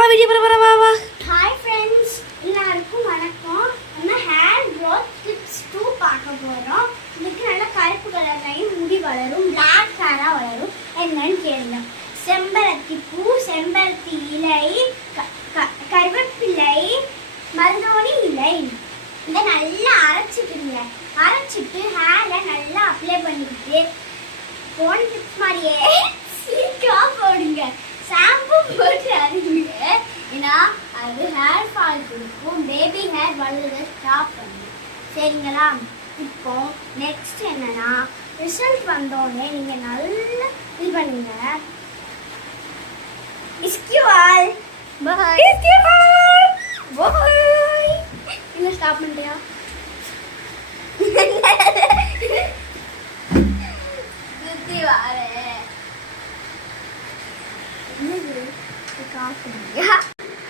Video வா வா. Hi friends, எல்லாருக்கும் வணக்கம். நம்ம ஹேர் க்ரோத் டிப்ஸ் 2 பார்க்க போகிறோம். இதுக்கு நல்ல கருப்பு கலர்லையும் முடி வளரும், பிளாக் ஹேராக வளரும். என்னன்னு கேளுங்க. செம்பருத்தி பூ, செம்பருத்தி இலை, கருவேப்பிலை, மருதாணி இலை இதை நல்லா அரைச்சிட்டுங்க. அரைச்சிட்டு ஹேரை நல்லா அப்ளை பண்ணிட்டு போன டிப்ஸ் மாதிரியே சீக்கிரம் போடுங்க. ஷாம்பு போட்டு அரைங்க, ஏன்னா அது ஹேர் ஃபால் கொடுக்கும், பேபி ஹேர் வளர்றதை ஸ்டாப் பண்ணும். சரிங்களா? இப்போ நெக்ஸ்ட் என்னன்னா, ரிசல்ட் வந்தோடனே நீங்கள் நல்லா இது பண்ணுங்க. இஸ்கியூஆல் பாய், இஸ்கியூஆல் பாய். என்ன ஸ்டாப் பண்ணிட்டியா? சுற்றி வாரேன். என்னது காஃபி?